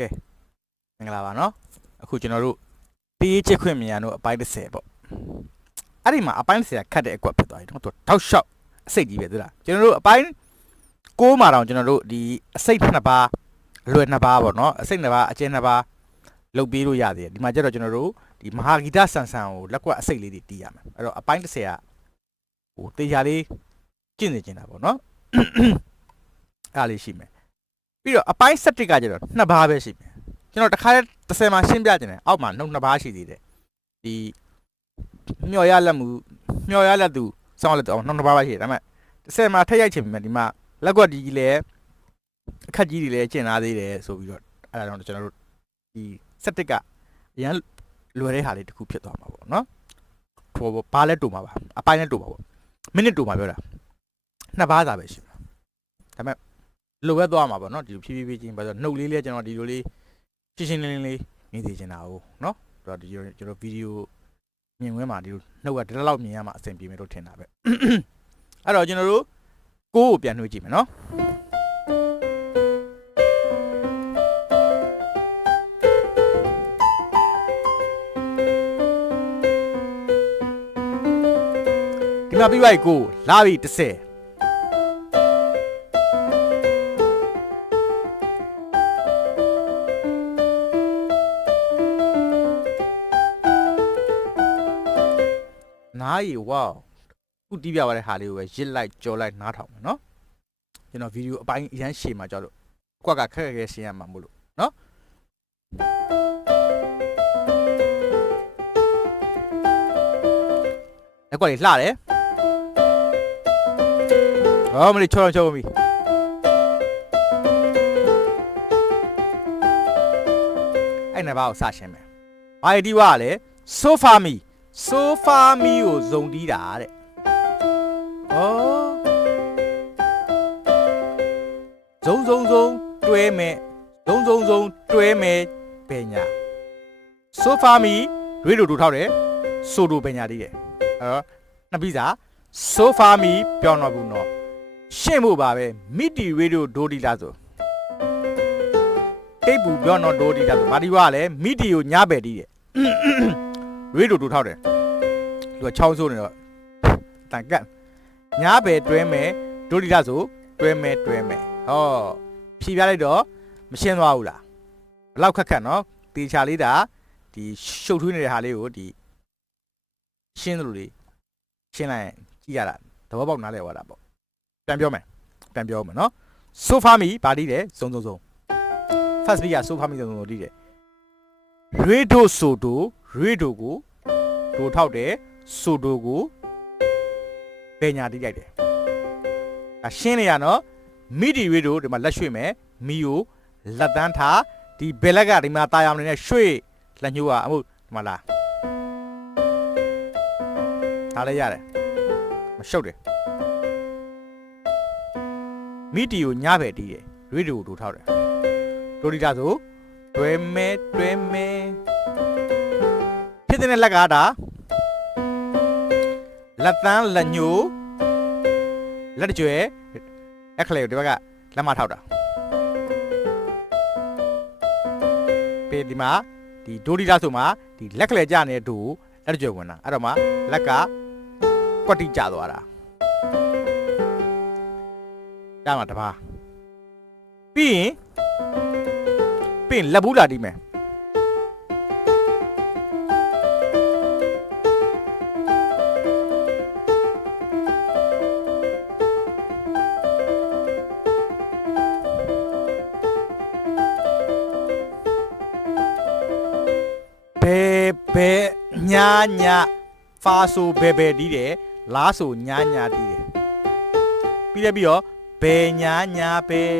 ကဲမင်္ဂလာပါနော်အခုကျွန်တော်တို့တေးချစ်ခွင့်မြန်တို့အပိုင်း30ပေါ့အဲ့ဒီမှာအပိုင်း30ကခတ်တဲ့အကွက်ဖြစ်သွားပြီတော့သူတောက်လျှောက်အစိတ်ကြီးပဲသလားကျွန်တော်တို့အပိုင်း6မှာတော့ကျွန်တော်တို့ဒီအစိတ်နှစ်ပါးအလွယ်နှစ်ပါးပေါ့နော်အစိတ်နှစ်ပါးအကျဉ်းနှစ်ပါးလုတ်ပြီးလို့ရသေးတယ်ဒီမှာကျတော့ကျွန်တော်တို့ဒီမဟာဂီတဆန်ဆန်ကိုလက်ကွက်အစိတ်လေးတွေတီးရမယ်အဲ့တော့အပိုင်း30ကဟိုတေချာလေးကျင့်နေကျင်တာပေါ့နော်အဲ့ဒါလေးရှိမယ် ပြီးတော့အပိုင်း7ကကျတော့နှစ်ပါးပဲရှိမယ်ကျွန်တော်တခါတည်း30မှာရှင်းပြခြင်းတယ်အောက်မှာနှုတ်နှစ်ပါးရှိသေးတယ်ဒီမျော်ရလက်မှုမျော်ရလက်သူစောင်းလက်သူအောင်နှုတ်နှစ်ပါးပဲရှိတယ်ဒါပေမဲ့30မှာထက်ရိုက်ချင်ပြီမဲ့ဒီမှာလက်ကွက်ဒီကြီးလည်းအခက်ကြီးတွေလည်းကျင်လာသေးတယ်ဆိုပြီးတော့အဲ့ဒါတော့ကျွန်တော်တို့ဒီ7ကအရန်လွယ်တဲ့ဟာလေးတစ်ခုဖြစ်သွားမှာပေါ့နော်ဟိုဘာလဲတူမှာပါအပိုင်းနဲ့တူမှာပေါ့မိနစ်တူမှာပြောတာနှစ်ပါးသာပဲရှိမှာဒါပေမဲ့ လိုပဲသွားမှာပေါ့နော်ဒီလိုဖြည်းဖြည်းဖြည်းချင်းပဲဆိုနှုတ်လေးလေးကျွန်တော်ဒီလိုလေးရှင်းရှင်းလင်းလင်းလေးမြင်သိချင်တာ哦နော်ဆိုတော့ဒီလိုကျွန်တော်ဗီဒီယိုမြင်ဝင်မှာဒီလိုနှုတ်ကဒီလောက်မြင်ရမှာအဆင်ပြေမယ်လို့ထင်တာပဲအဲ့တော့ကျွန်တော်တို့ကိုကိုပြန်နှွှေးကြည့်မယ်နော်ဒီမှာပြီးပါပြီကိုလာပြီ30 ရီဝေါခုတီးပြပါတဲ့ဟာလေးကိုပဲရစ်လိုက်ကြော်လိုက်နားထောင်မယ်နော်ကျွန်တော်ဗီဒီယိုအပိုင်းအရန်ရှည်မှာကြောက်လို့ကွက်ကခက်ခက်ခဲရှင်းရမှာမို့လို့နော်လက်ကွက်လေးလှတယ်ဟောမလေးချောချောပြီအဲ့နှစ်ပါးကိုစရှင်းမယ်ဘာဒီဝါလဲဆိုဖာမီ ဆိုဖာမီကိုဇုံတီးတာတဲ့။ဩဇုံဇုံဇုံတွဲမဲ့ဇုံဇုံဇုံတွဲမဲ့ပညာဆိုဖာမီရွေးတို့တို့ထောက်တယ်ဆိုတို့ပညာတီးတယ်။အဲ့တော့နှစ်ပြီးစာဆိုဖာမီပြောင်းတော့ဘူးနော်ရှင်းဖို့ပါပဲမိတီရွေးတို့ဒိုဒီလာဆိုတိတ်ဘူးပြောင်းတော့ဒိုဒီလာဆိုမာဒီဝါကလည်းမိတီကိုညပဲတီးတယ် ရွေးတို့တို့ထောက်တယ်သူကချောင်းဆိုးနေတော့တန်ကတ်ညားပဲတွဲမယ်ဒုတိယဆိုတွဲမယ်တွဲမယ်ဟောဖြီးပြလိုက်တော့မရှင်းသွားဘူးလားဘလောက်ခက်ခက်နော်တေချာလေးတာဒီရှုပ်ထွေးနေတဲ့ဟာလေးကိုဒီရှင်းတယ်လို့လေရှင်းလိုက်ရင်ကြည့်ရတာသဘောပေါက်နားလည်သွားတာပေါ့ပြန်ပြောမယ်ပြန်ပြောမယ်နော်ဆိုဖာမီပါတီးတယ်စုံစုံစုံ first beat ကဆိုဖာမီစုံစုံစုံတီးတယ် ရွေးတို့ဆိုတို့ရွေးတို့ကိုဒိုထောက်တယ်ဆိုတို့ကိုပညာတိလိုက်တယ်အရှင်းနေရနော်မိတီရွေးတို့ဒီမှာလက်ရွှေ့မယ်မီကိုလက်တန်းထားဒီဘယ်လက်ကဒီမှာတာယာမနေနဲ့ရွှေ့လက်ညှိုးကအမှုဒီမှာလာဒါလည်းရတယ်မရှုပ်တယ်မိတီကိုညပဲတီးတယ်ရွေးတို့ကိုဒိုထောက်တယ်ဒိုဒီတာဆို တွဲမဲတွဲမဲဖြစ်တဲ့လက်ကဒါလက်တန်းလက်ညိုးလက်တကြွယ်အခလေဒီဘက်ကလက်မထောက်တာပေဒီမှာဒီဒိုဒီတာဆိုမှာဒီလက်ကလေးကြနေတဲ့ဒိုလက်တကြွယ်ဝင်တာအဲ့တော့မှလက်ကကွက်တိကျသွားတာဒါမှတပါပြီးရင်ပြီး ရင်လက်ဘူးလာတီးမယ်ဘယ်ဘယ်ညာညာဖာဆိုဘယ်ဘယ်တီးတယ်လာဆိုညာညာတီးတယ်ပြီးလည်းပြီးတော့ဘယ်ညာညာဘယ်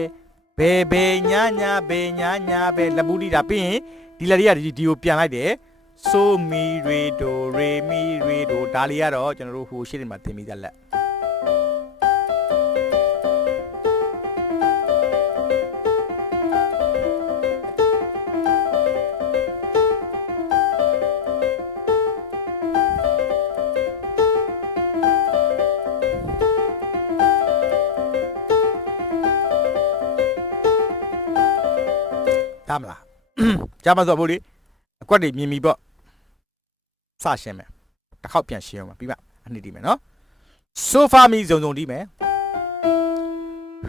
ဘယ်ဘယ်ညာညာဘယ်ညာညာဘယ်လက်ဘူးတီးတာပြီးရင်ဒီလက်လေးကဒီဒီကိုပြန်လိုက်တယ်ဆိုမီရေဒိုရေမီရေဒိုဒါလေးကတော့ကျွန်တော်တို့ဟိုရှေ့နေမှာသင်မိတဲ့လက် ဒါမလားကြားမစောဘူးလေအကွက်တွေမြင်ပြီပေါ့စရှင်းမယ်တစ်ခေါက်ပြန်ရှင်းအောင်ပါပြီးမှအနှစ်တီးမယ်နော်ဆိုဖာမီဇုံဇုံတီးမယ်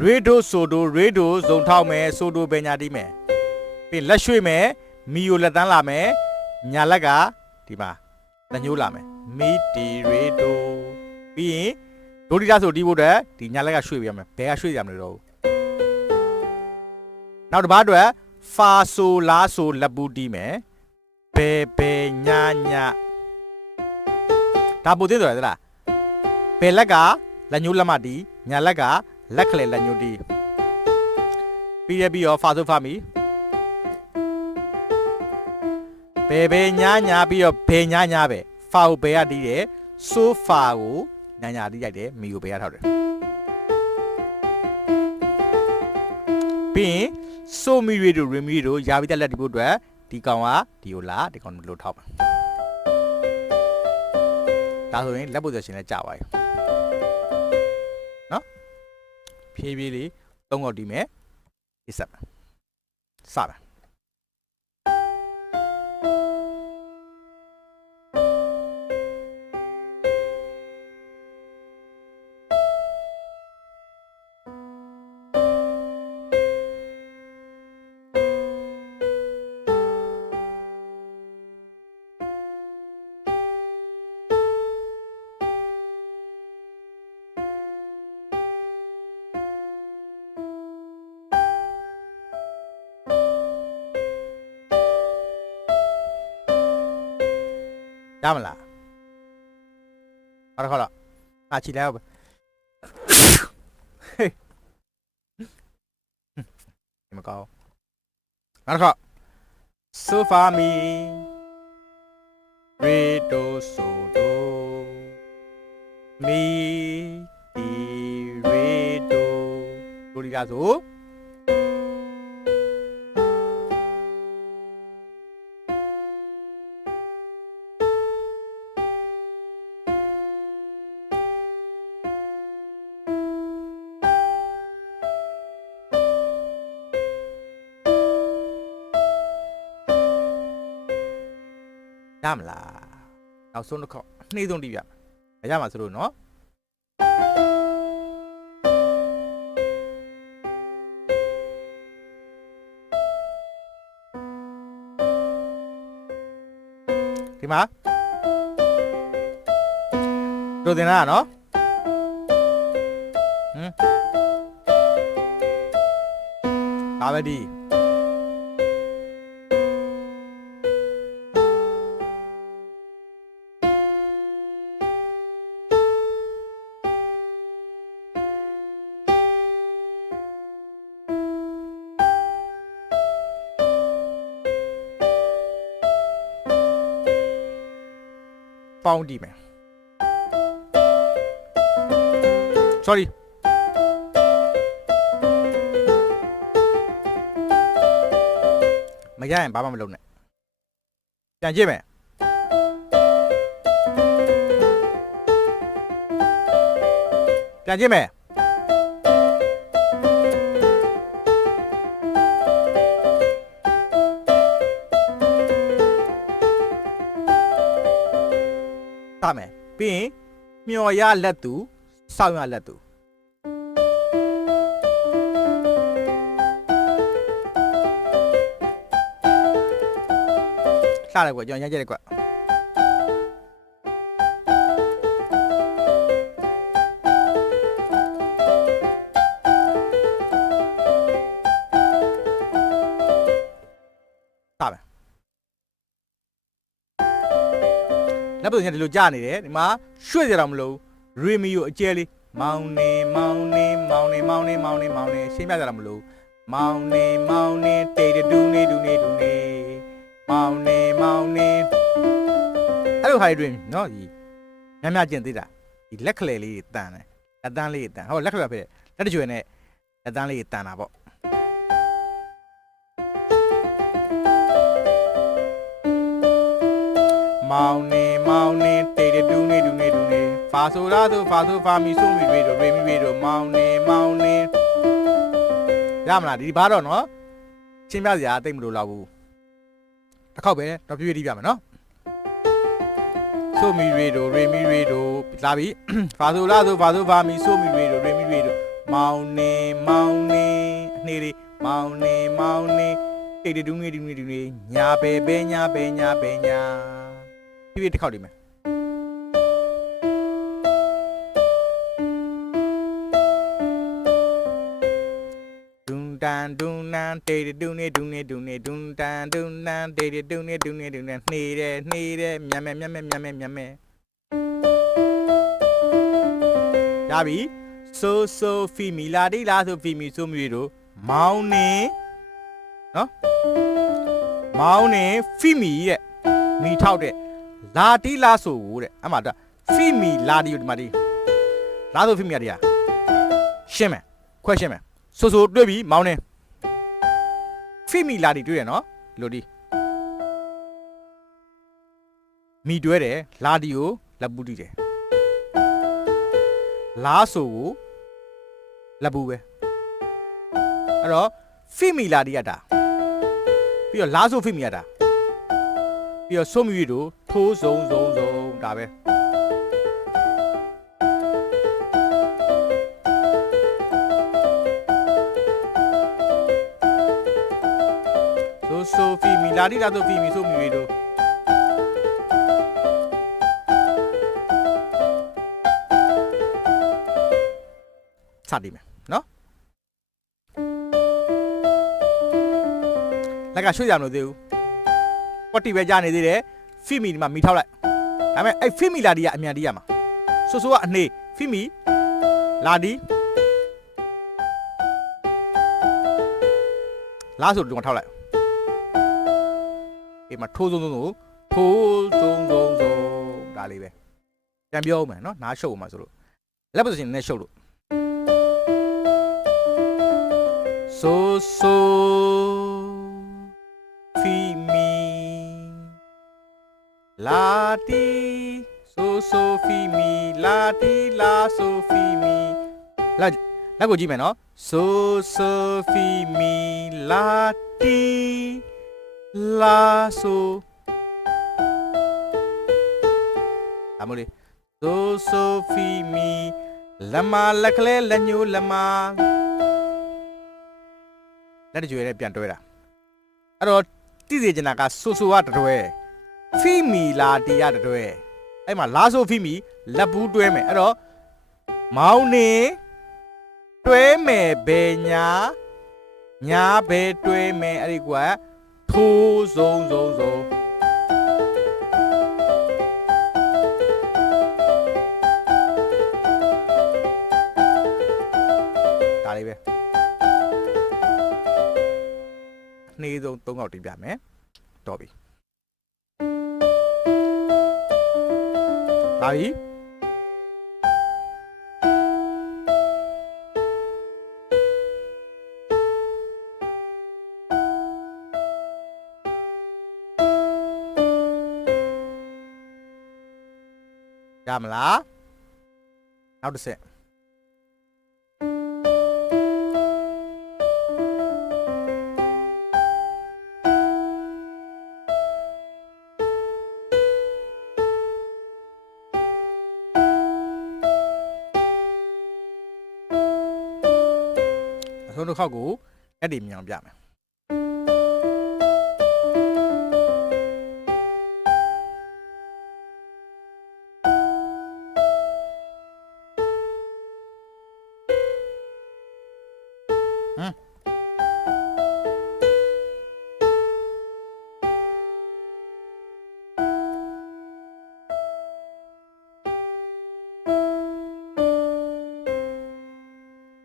ရေဒိုဆိုဒိုရေဒိုဇုံထောက်မယ်ဆိုဒိုပဲညာတီးမယ်ပြီးလက်ရွှေ့မယ်မီယိုလက်တန်းလာမယ်ညာလက်ကဒီမှာလက်ညှိုးလာမယ်မီတီရေဒိုပြီးရင်ဒိုဒီတာဆိုတီးဖို့အတွက်ဒီညာလက်ကရွှေ့ပြရမယ်ဘယ်ကရွှေ့ရမလို့တော့ဘူးနောက်တစ်ပါးအတွက် ဖာဆိုလာဆိုလက်ပူးတီးမယ်ဘယ်ဘယ်ညာညာဒါပိုသေးတော်ရသလားဘယ်လက်ကလက်ညှိုးလက်မတီးညာလက်ကလက်ခလေလက်ညှိုးတီးပြီးရပြီးရောဖာဆိုဖာမီဘယ်ဘယ်ညာညာပြီးတော့ဘယ်ညာညာပဲဖာကိုဘယ်ကတီးတယ်ဆိုဖာကိုညာညာတီးရိုက်တယ်မီကိုဘယ်ကထောက်တယ်ပြီးရင် ဆိုမီရီတို့ရီမီတို့ယာပြီးတက်လက်ဒီဖို့အတွက်ဒီကောင်ကဒီကိုလာဒီကောင်ဘယ်လိုထောက်ပါဒါဆိုရင်လက်ပို့ဆက်ရှင်လည်းကြာပါပြီနော်ဖြည်းဖြည်းလေးသုံးခေါက်တီးမယ်ဒီဆက်မယ်စပါ ရမလားဟုတ်ခါလားအချီလဲဟေးဒီမကောင်းနောက်တစ်ခါဆိုဖာမီရေဒိုဆိုဒိုမီတီရေဒိုဒိုဒီလာဆို ရမလားနောက်ဆုံးတစ်ခေါက်နှေးဆုံးတီးပြမယ်ရမှာဆိုလို့နော်ဒီမှာတို့တင်လာနော်ဟမ်ဒါပဲဒီ ပေါင်းတီးမယ် sorry မရရင်ဘာမှမလုပ်နဲ့ပြန်ကြည့်မယ်ပြန်ကြည့်မယ် ပြီးရင်မျော်ရလက်သူစောင့်ရလက်သူလှတယ်ကွာကျွန်တော်ရမ်းကြက်တယ်ကွာ လက်ပုံစံဒီလိုကြာနေတယ်ဒီမှာရွှေ့ကြတော့မလို့ရီမီကိုအကျဲလေးမောင်းနေမောင်းနေမောင်းနေမောင်းနေမောင်းနေမောင်းနေရှင်းပြကြတော့မလို့မောင်းနေမောင်းနေတေတတူနေတူနေတူနေမောင်းနေမောင်းနေအဲ့လိုဟာတွေတွင်နော်ဒီညံ့ညံ့ကျင်သေးတာဒီလက်ခလေလေးတွေတန်တယ်လက်တန်းလေးတွေတန်ဟောလက်ခလေဖြစ်တယ်လက်တကြွယ်နဲ့လက်တန်းလေးတွေတန်တာပေါ့ မောင်းနေမောင်းနေတေတတူနေတူနေတူနေဖာဆိုလာဆိုဖာဆိုဖာမီဆိုမီတွေတို့ရေမီတွေတို့မောင်းနေမောင်းနေရမလားဒီဘာတော့နော်ရှင်းပြစရာတိတ်မလို့တော့ဘူးတစ်ခေါက်ပဲတော့ပြည့်ပြည့်တီးပြမယ်နော်ဆိုမီရေဒိုရေမီရေဒိုလာပြီဖာဆိုလာဆိုဖာဆိုဖာမီဆိုမီရေဒိုရေမီရေဒိုမောင်နေမောင်နေအနေလေးမောင်နေမောင်နေတိတ်တူငွေတူငွေတူငွေညာပဲပဲညာပဲညာပဲညာ ပြည့်ပြည့်တစ်ခေါက်တီးမယ်ဒွန်တန်ဒွန်နန်တေဒွန်နေဒွန်နေဒွန်နေဒွန်တန်ဒွန်နန်တေဒွန်နေဒွန်နေဒွန်နေနှေးတယ်နှေးတယ်မြတ်မဲမြတ်မဲမြတ်မဲမြတ်မဲရပြီဆိုဆိုဖီမီလာဒီလာဆိုဖီမီဆိုမီတို့မောင်းနေနော်မောင်းနေဖီမီတဲ့မီထောက်တဲ့ လာဒီလာဆိုတဲ့အမှတော့ဖီမီလာဒီဒီမှာဒီလာဆိုဖီမီရဒီဟာရှင်းမယ်ခွဲရှင်းမယ်ဆိုဆိုတွေ့ပြီမောင်းနေဖိမီလာဒီတွေ့ရနော်ဒီလိုဒီမီတွဲတယ်လာဒီကိုလက်ပူတီတယ်လာဆိုကိုလက်ပူပဲအဲ့တော့ဖိမီလာဒီရတာပြီးတော့လာဆိုဖိမီရတာပြီးတော့ဆိုမီရီတို့ ထိုးစုံစုံစုံဒါပဲဆိုဆိုဖီမီလာဒီလာဆိုဖီမီဆိုမီရီတို့စသည်မယ်နော်လက်ကရွှေ့ရမလို့သေးဘူးပတိပဲကြားနေသေးတယ် ဖီမီဒီမှာမီထောက်လိုက်ဒါပေမဲ့အဲ့ဖီမီလာဒီကအမြန်တီးရမှာဆိုဆိုကအနှေးဖီမီလာဒီလာဆိုတော့ထောက်လိုက်အေးမထိုးဆုံးဆုံးဆုံးထိုးဆုံးဆုံးဆုံးဒါလေးပဲပြန်ပြောဦးမယ်နော်နားရှုပ်အောင်မှာဆိုလို့လက်ပတ်စင်နဲ့ရှုပ်လို့ဆိုဆို တီဆိုဆိုဖီမီလာတီလာဆိုဖီမီလက်လက်ကိုကြည့်မယ်နော်ဆိုဆိုဖီမီလာတီလာဆိုအမလေးဆိုဆိုဖီမီလမလက်ကလေးလက်ညိုးလမလက်တကြွယ်နဲ့ပြန်တွဲတာအဲ့တော့တိစေချင်တာကဆိုဆိုကတတွဲ ဖီမီလာတီရတတွဲအဲ့မှာလာဆိုဖီမီလက်ဘူးတွဲမယ်အဲ့တော့မောင်းနေတွဲမယ်ဘယ်ညာညာဘယ်တွဲမယ်အဲ့ဒီကွာထိုးဆုံးဆုံးဆုံးဒါလေးပဲနှေးဆုံး၃កောက်တင်ပြမယ်တော်ပြီ လာပြီရမလား အဆုံးတစ်ခေါက်ကိုအဲ့ဒီမြောင်ပြမယ်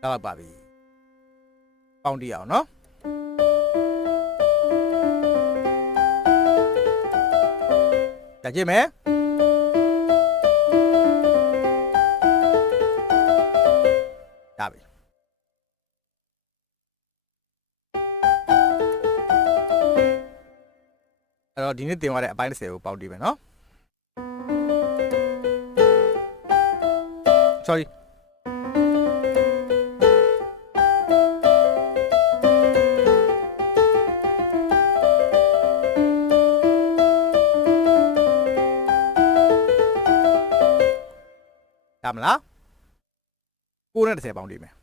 တော့လောက်ပါပြီ ပေါင်းတီးအောင်နော်ကြည့်မယ်ဒါပြီအဲ့တော့ဒီနေ့တင်သွားတဲ့အပိုင်း30ကိုပေါင်းတီးမယ်နော် sorry ရမလား9နဲ့10ပေါင်းတွေ့မယ်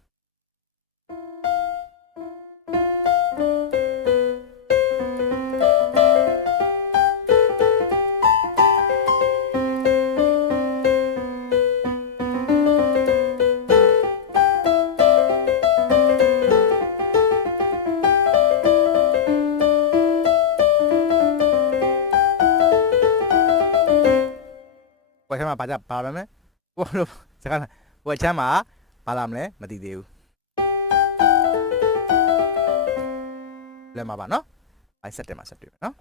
ဝက်ချမ်းမှာဘာကြပါမလဲ ဟိုလိုစကားဝက်ချမ်းမှာဘာလာမလဲမသိသေးဘူးလက်မှာပါနော်ဘိုင်ဆက်တယ်မှာဆက်တွေ့မယ်နော်